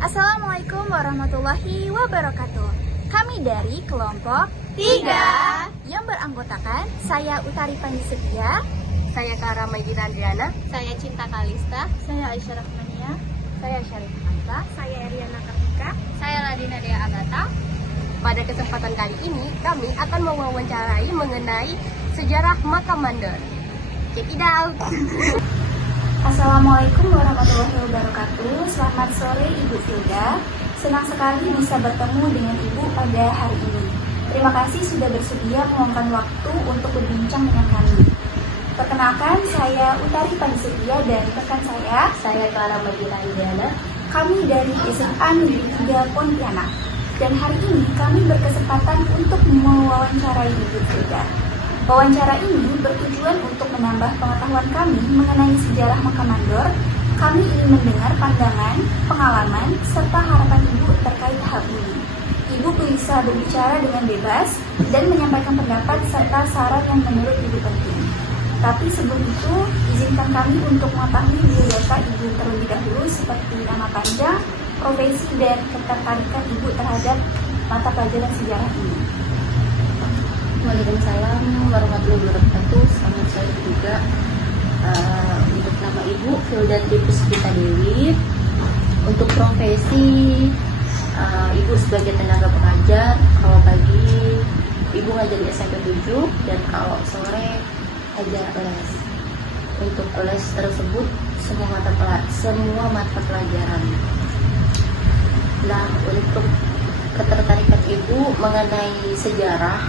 Assalamualaikum warahmatullahi wabarakatuh. Kami dari kelompok 3 yang beranggotakan saya Utari Pandi Setia, Saya Kara Magina Adriana, Saya Cinta Kalista, saya Aisyah Rahmania, saya Syarif Hamza, saya Ariana Kartika, saya Ladina Dea Agata. pada kesempatan kali ini kami akan mewawancarai mengenai sejarah makam Mandor. Check it out! Assalamualaikum warahmatullahi wabarakatuh. Selamat sore Ibu Filda. Senang sekali bisa bertemu dengan Ibu pada hari ini. Terima kasih sudah bersedia meluangkan waktu untuk berbincang dengan kami. Perkenalkan, saya Utari Pandi Setia dan rekan saya Kara Magina Adriana. kami dari SMA Negeri 3 Pontianak. Dan hari ini kami berkesempatan untuk mewawancarai Ibu Filda. Wawancara ini bertujuan untuk menambah pengetahuan kami mengenai sejarah makam Mandor. Kami ingin mendengar pandangan, pengalaman, serta harapan Ibu terkait hal ini. Ibu bisa berbicara dengan bebas dan menyampaikan pendapat serta saran yang menurut Ibu penting. Tapi sebelum itu, izinkan kami untuk mengetahui biodata Ibu terlebih dahulu seperti nama panjang, profesi, dan ketertarikan Ibu terhadap mata pelajaran sejarah ini. Waalaikumsalam warahmatullahi wabarakatuh. Selamat sore juga. Untuk nama Ibu Filda Tripuspita Dewi. Untuk profesi Ibu sebagai tenaga pengajar. Kalau pagi Ibu ngajar di SMP 7 dan kalau sore ajar les. Untuk les tersebut semua mata pelajaran. Nah, untuk ketertarikan Ibu mengenai sejarah,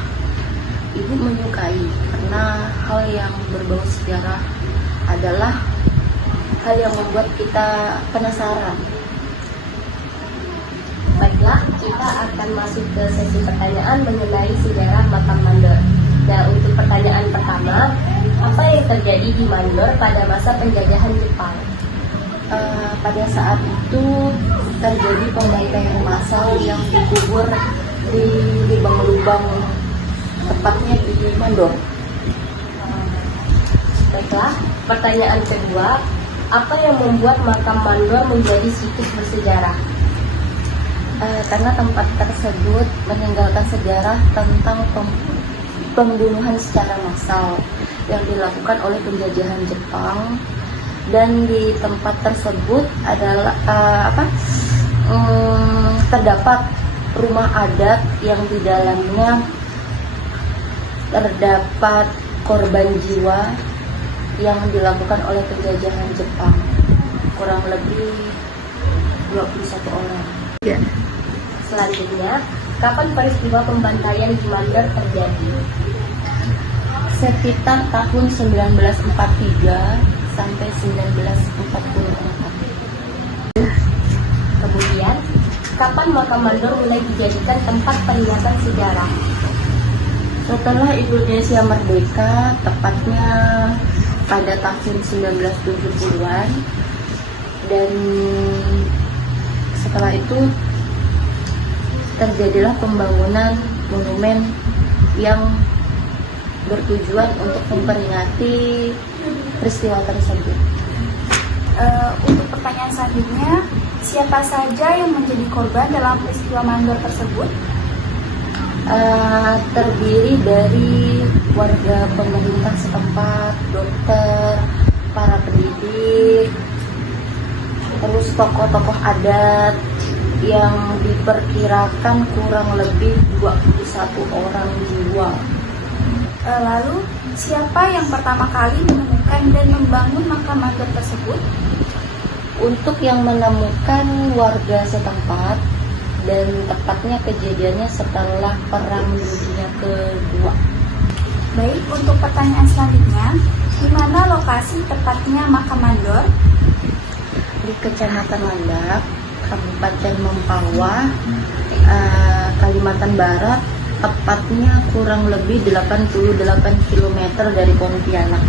Ibu menyukai karena hal yang berbau sejarah adalah hal yang membuat kita penasaran. Baiklah, kita akan masuk ke sesi pertanyaan mengenai sejarah makam Mandor. Nah, untuk pertanyaan pertama, apa yang terjadi di Mandor pada masa penjajahan Jepang? Pada saat itu terjadi pembantaian massal yang dikubur di lubang-lubang, tepatnya di Mandor. Baiklah, pertanyaan kedua, apa yang membuat makam Mandor menjadi situs bersejarah? Karena tempat tersebut meninggalkan sejarah tentang pembunuhan secara massal yang dilakukan oleh penjajahan Jepang, dan di tempat tersebut adalah terdapat rumah adat yang di dalamnya terdapat korban jiwa yang dilakukan oleh penjajahan Jepang, kurang lebih 21 orang. Ya. Selanjutnya, kapan peristiwa pembantaian di Mandor terjadi? Sekitar tahun 1943 sampai 1944. Kemudian, kapan makam Mandor mulai dijadikan tempat peringatan sejarah? Setelah Indonesia merdeka, tepatnya pada tahun 1970-an, dan setelah itu terjadilah pembangunan monumen yang bertujuan untuk memperingati peristiwa tersebut. Untuk pertanyaan selanjutnya, siapa saja yang menjadi korban dalam peristiwa Mandor tersebut? Terdiri dari warga pemerintah setempat, dokter, para pendidik, terus tokoh-tokoh adat yang diperkirakan kurang lebih 21 orang jiwa. Lalu, siapa yang pertama kali menemukan dan membangun makam Mandor tersebut? Untuk yang menemukan warga setempat, dan tepatnya kejadiannya setelah Perang Dunia Kedua. Baik, untuk pertanyaan selanjutnya, di mana lokasi tepatnya makam Mandor? Di Kecamatan Landak, Kabupaten Mempawah, Kalimantan Barat, tepatnya kurang lebih 88 km dari Pontianak.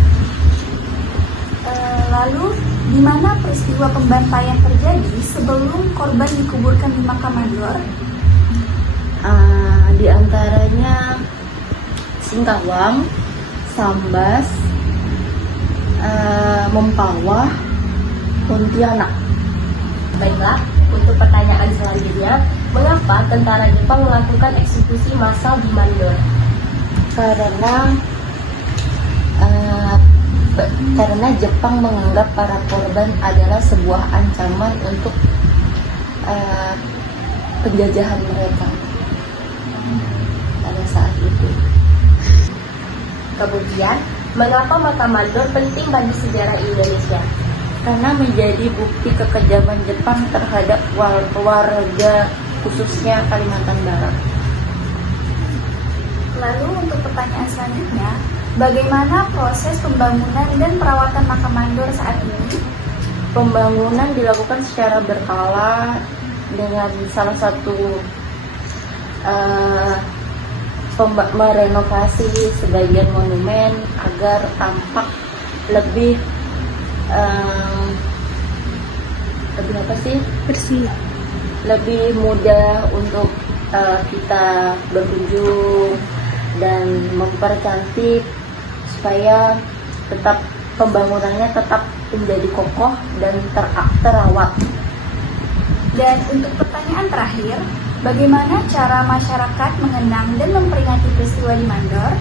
Lalu, di mana peristiwa pembantaian terjadi sebelum korban dikuburkan di makam Mandor? Di antaranya Singkawang, Sambas, Mempawah, Pontianak. Baiklah, Untuk pertanyaan selanjutnya, mengapa tentara Jepang melakukan eksekusi massal di Mandor? Karena Jepang menganggap para korban adalah sebuah ancaman untuk penjajahan mereka pada saat itu. Kemudian, mengapa makam Mandor penting bagi sejarah Indonesia? Karena menjadi bukti kekejaman Jepang terhadap warga khususnya Kalimantan Barat. Lalu untuk pertanyaan selanjutnya, bagaimana proses pembangunan dan perawatan makam Mandor saat ini? Pembangunan dilakukan secara berkala dengan salah satu merenovasi sebagian monumen agar tampak lebih bersih, lebih mudah untuk kita berkunjung dan mempercantik supaya tetap pembangunannya tetap menjadi kokoh dan terawat. Dan untuk pertanyaan terakhir, bagaimana cara masyarakat mengenang dan memperingati peristiwa di Mandor?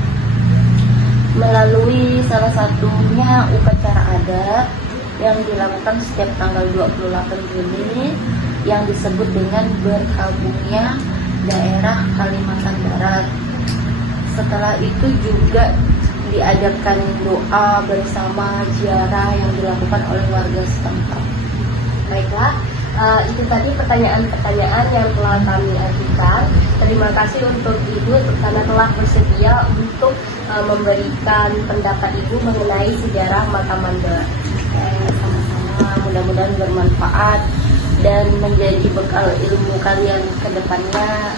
Melalui salah satunya upacara adat yang dilakukan setiap tanggal 28 Juni yang disebut dengan berkabungnya daerah Kalimantan Barat. Setelah itu juga diadakan doa bersama ziarah yang dilakukan oleh warga setempat. Baiklah, itu tadi pertanyaan-pertanyaan yang telah kami ajukan. Terima kasih untuk Ibu karena telah bersedia untuk memberikan pendapat Ibu mengenai sejarah makam Mandor. Sama-sama, mudah-mudahan bermanfaat dan menjadi bekal ilmu kalian ke depannya.